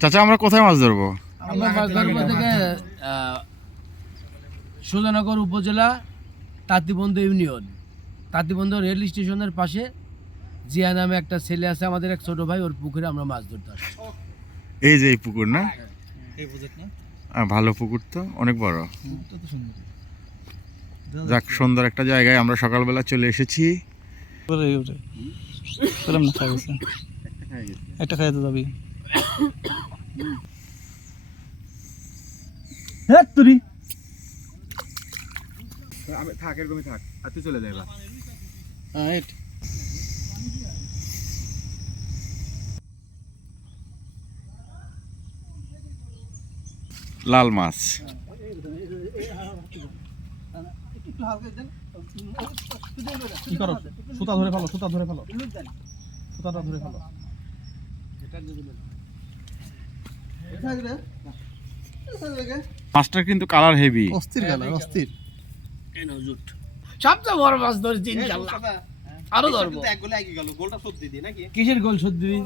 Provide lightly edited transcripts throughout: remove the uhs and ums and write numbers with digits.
চাচা আমরা কোথায় মাছ ধরবো? আমরা মাছ ধরবো থেকে সুজানগর উপজেলা তাঁতিবন্ধ ইউনিয়ন, তাঁতিবন্ধ রেল স্টেশনের পাশে জিয়া নামে একটা ছেলে আছে আমাদের, এক ছোট ভাই, ওর পুকুরে আমরা মাছ ধরতে আসি। এই যে এই পুকুর না? ভালো পুকুর তো, অনেক বড়। যাক, সুন্দর একটা জায়গায় আমরা সকালবেলা চলে এসেছি। একটা খাইতে যাবি থাক, এরকমই থাক, আর তুই চলে যাইবা। লাল মাছ। কি করো? সুতা ধরে ফেলো, সুতা ধরে ফেলো, সুতাটা ধরে ফেলো। মাছটার কিন্তু কালার হেভি। অস্থির কালার, অস্থির। সবচেয়ে বড় মাছ ধরেছি ইনশাআল্লাহ, আরো ধরবো। কিসের গোল শোধ দিবি?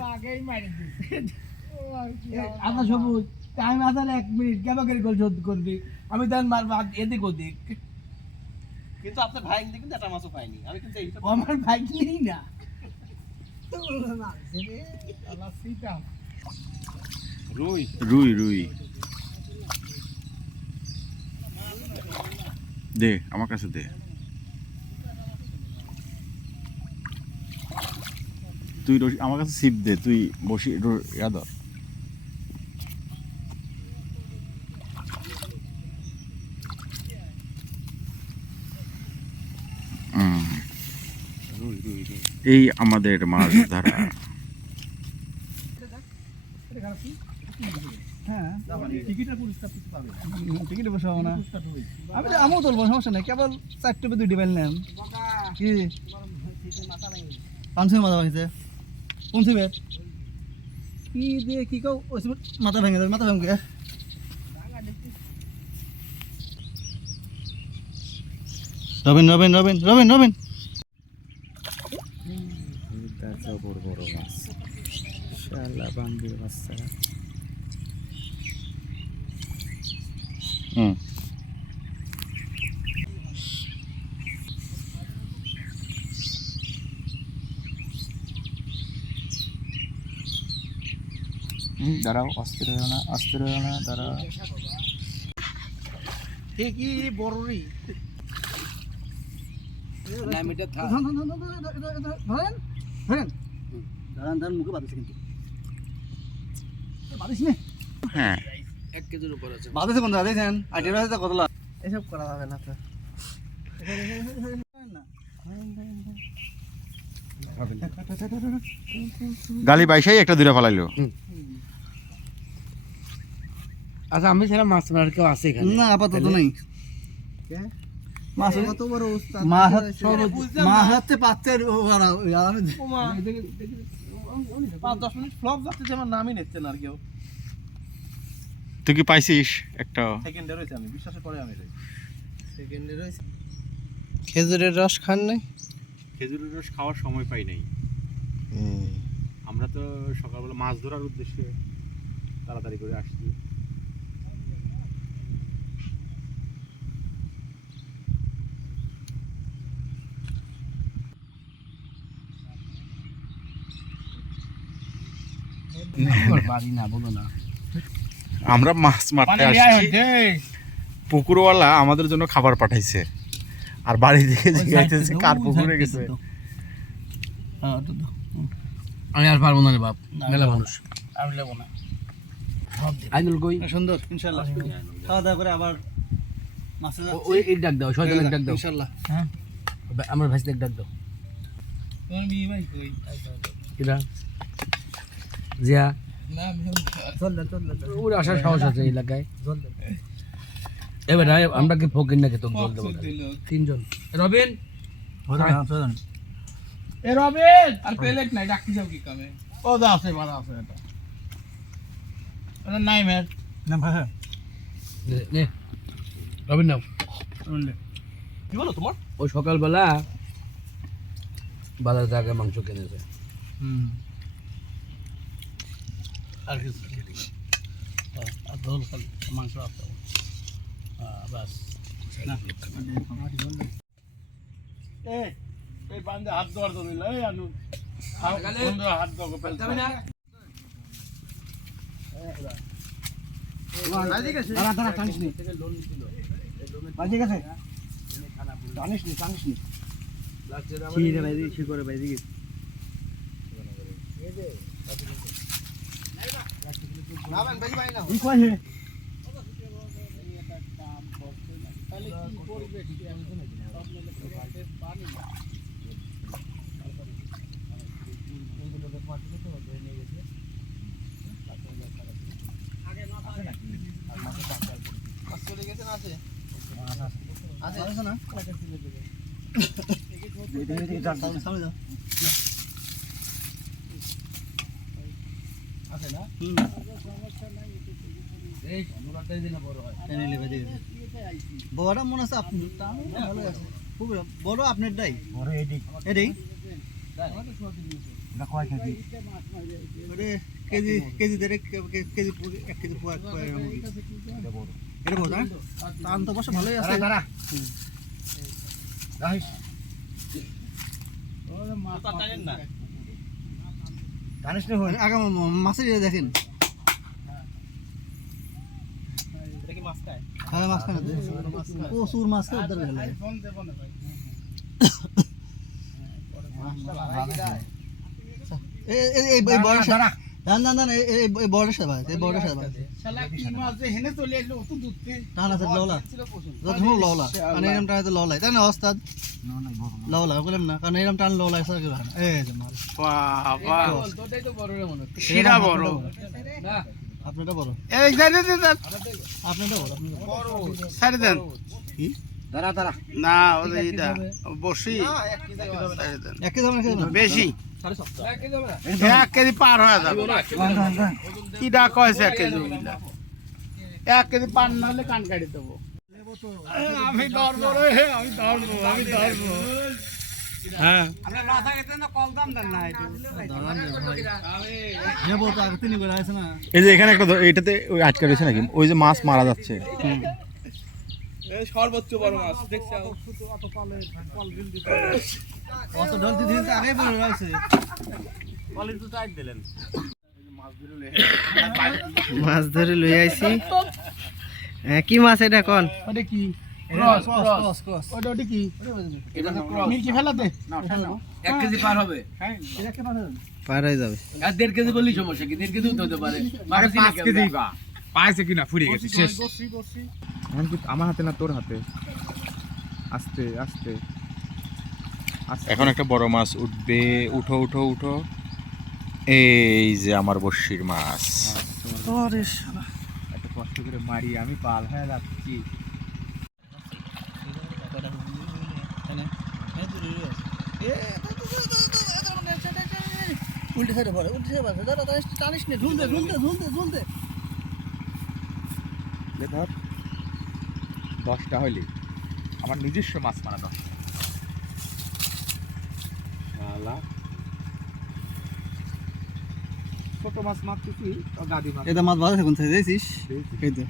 আধা সবুজ, আমি আধার 1 মিনিট কেমন করে গোল শোধ করবি? আমি তার মারবো এদিক ওদিক। কিন্তু আপনার ভাই কিন্তু একটা মাছও পাইনি। আমি কিন্তু আমার ভাই নেই না। রুই রুই রুই দে, আমার কাছে দে। তুই আমার কাছে ছিপ দে, তুই বসি ইয়া ধর। এই আমাদের মাছ ধরা। আমিও তুলবো, সমস্যা নেই। কেবল 4 টিপে 2 ডিবাইল নেন। কি 500 মাথা ভাঙছে? কোন ছিপে? কি দিয়ে কি কও? ওই ছিপে মাথা ভেঙে যাবে, মাথা ভেঙে। রবিন রবিন রবিন রবিন রবিন। বড় বড় মাছ, শালা বান্দির বাচ্চা। দাঁড়াও, অস্থির হয়ে না, অস্থির হয়ে না, দাঁড়াও। ঠিকই বড়রি। নামিটা থাক। ধরেন ধরেন ধরেন ধরেন, মুখে বাঁধছে কিন্তু বাঁধিস নে। হ্যাঁ, 1 কেজির উপর আছে। বাঁধেছে কোন দেখেন? আইটের বাঁধে কত লাভ? এসব করা যাবে না তো। গালি বাইশাই একটা দূরে ফেলাইলো। আচ্ছা, আমি ছিলাম মাছ মারার কেউ আছে এখানে? না, আপাতত নেই। মাছ কত বড় উস্তাদ, মাছ হচ্ছে পাত্রের। আমি 5-10 মিনিট ফ্লপ যাচ্ছে, আমার নামই নিচ্ছে না আর কেউ। তুই কি পাইছিস একটা? সেকেন্ডে রয়েছে, আমি বিশ্বাসের পরে আমি সেকেন্ডে রয়েছে। খেজুরের রস খান নাই? খেজুরের রস খাওয়ার সময় পাই নাই। আমরা তো সকালবেলা মাছ ধরার উদ্দেশ্যে তাড়াতাড়ি করে আসছি। বাড়ি না, বলো না। আমরা মাছ মারতে আসছি, পুকুরওয়ালা আমাদের জন্য খাবার পাঠাইছে, আর বাড়ি থেকে জিজ্ঞাসা কার পুকুরে গেছে। আমি আর পারবো না রে বাপ, মেলা মানুষ। আমি নেবো না। আইনুল কই? সুন্দর, ইনশাআল্লাহ। খাওয়া দাওয়া করে আবার মাছে যাচ্ছি। ওই এক ডাক দাও, শয়তান এক ডাক দাও ইনশাআল্লাহ। হ্যাঁ, আমার ভাইস এক ডাক দাও। তোমার মেয়ে ভাই কই? কিরা জিয়া না, চল চল চল। ওর আসার সাহস আছে এই এলাকায়। এবার আমরা কি ফকির নাকি তোকে জল দেবো? 3 জন। রবিন, এ রবিন, আর প্লেট নাই, ডাকি যাও কি কামে? ও দা আছে, ভালো আছে এটা। এটা নাই মের না ভাই। নে রবিন নাও। কি বলো তোমার? ওই সকালবেলা বাজার থেকে মাংস কিনেছে। আর কিছু ঝোল খালি মাংস আসতে ব্যাস এই বান্ধে হাত দেওয়ার জন্য এই আনু হাত দেওয়া ফেলতে হবে না বড় মনে আছে আপনি ভালো আছে খুব বড় আপনার দাই এটাই কেজি কেজি দেড় কেজি 1 কেজি এটা বড় না টান তো বসে ভালোই আছে আগে মাছের দেখেন হ্যাঁ মাছ খান প্রচুর মাছ খায় উদ্ধার গেল এই বড় না না না এই বড় সাবা এই বড় সাবা শালা কি মাছ যে হেনে চলে আসলো অত দূরতে টানা আছে লওলা যত লওলা কারণ এরকম টানা তো লওলাই তাই না ওস্তাদ লওলা বললাম না কারণ এরকম টান লওলা আছে এই যে মাল বাবা তোটাই তো বড় রে মনে হচ্ছে শিরা বড় না আপনারটা বড় এই জানি দে আপনারটা বড় বড় ছাড় দেন কি দাঁড়া দাঁড়া না ওই এটা বসি এক কেজি হবে না বেশি কি যাবে না 1 কেজি পার হয়ে যাবে কি ডা কইছে 1 কেজি 1 কেজি পার না হলে কান কাটি দেবো আমি ধরবো রে আমি ধরবো হ্যাঁ আমরা মাথা কেটে না কল দাম দেন না এটা নেবো তো আর তিনি করে আছে না এই যে এখানে একটা এটাতে ওই আটকা রয়েছে নাকি ওই যে মাছ মারা যাচ্ছে সর্বোচ্চ বড় মাছ দেখছি অত ঢলতে দিতে আগে বলে রয়েছে মাছ ধরে লই আইছি কি মাছ এটা কোন ওটা কি ক্রস ক্রস ক্রস ওটা কি এটা মির্কি ফেলা দে 1 কেজি পার হবে এটা কে পারে পার হয়ে যাবে আর 1.5 কেজি বললি সমস্যা কি 1.5 কেজি হতে পারে 5 কেজি বা পাইছে কিনা ফুরিয়ে গেছে শেষ বসি আমার হাতে না তোর হাতে আস্তে আস্তে এখন একটা বড় মাছ উঠবে উঠো উঠো উঠো এই যে আমার বর্ষির মাছ ওরে শালা এত কষ্ট করে মারি আমি পাল হয়ে যাচ্ছি উল্টে সাইডে পড়ে উল্টে সাইডে পড়ে দাদা টানিস নে ঝুলতে ঝুলতে ঝুলতে ঝুলতে ধর 10টা হইলে আমার নিজস্ব মাছ মারা 10 শালা ছোট মাছ মারতেছি ও গাদি মাছ এটা মাছ ভালো থাকুন তুই দেখছিস এই তো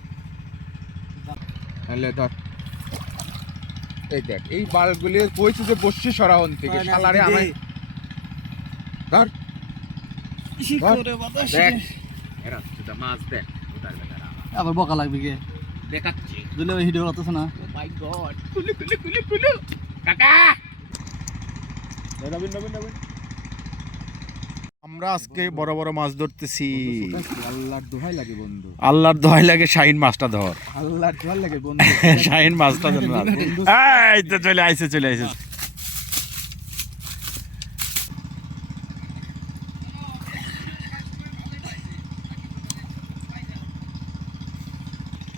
তাহলে ধর এই দেখ এই বালগুলি কইছে যে বসছি সরাউন থেকে শালারে আমার ধর শিখরে বাতাস দেখ এরা তো মাছ দেখ ওটার বেলা আবার বকা লাগবে কি দেখাচ্ছি দুলে ওই ভিডিও করতেছ না মাই গড কুলু কাকা আমরা আজকে বড় বড় মাছ ধরতেছি আল্লাহর দোহাই লাগে বন্ধু আল্লাহর দোহাই লাগে শাহিন মাছটা ধর আল্লাহর দোহাই লাগে বন্ধু শাহিন মাছটা ধর এই তো চলে আইছে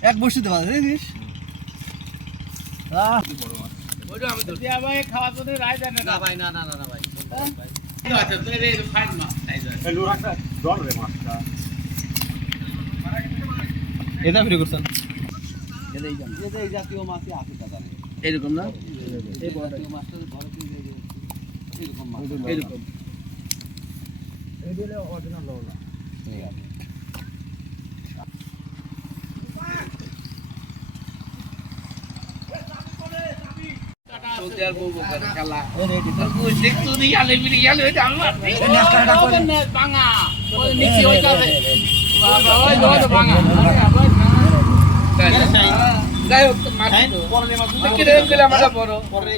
এক বসিতে পারে দেখিস ওইটা আমি ধরছি দিয়া ভাই খাওয়া তো রাই জানে না ভাই না ভাই আচ্ছা তো এই ফাইন মাছ তাই যায় এটা ভিডিও করছেন এই জাতীয় মাছই আছে দাদা এরকম না এই জাতীয় মাছটা ধরে এরকম মাছ এরকম চলতে আর বউ বকারে খেলা দেখ তুই আলে বিড়ি গেল এটা আমার ভাঙা ওই নিচে ওই কাছে বাবা ওই লোড ভাঙা যাই হোক মাছ পরে মাছ দেখে রে গেলে আমরা বড় পরে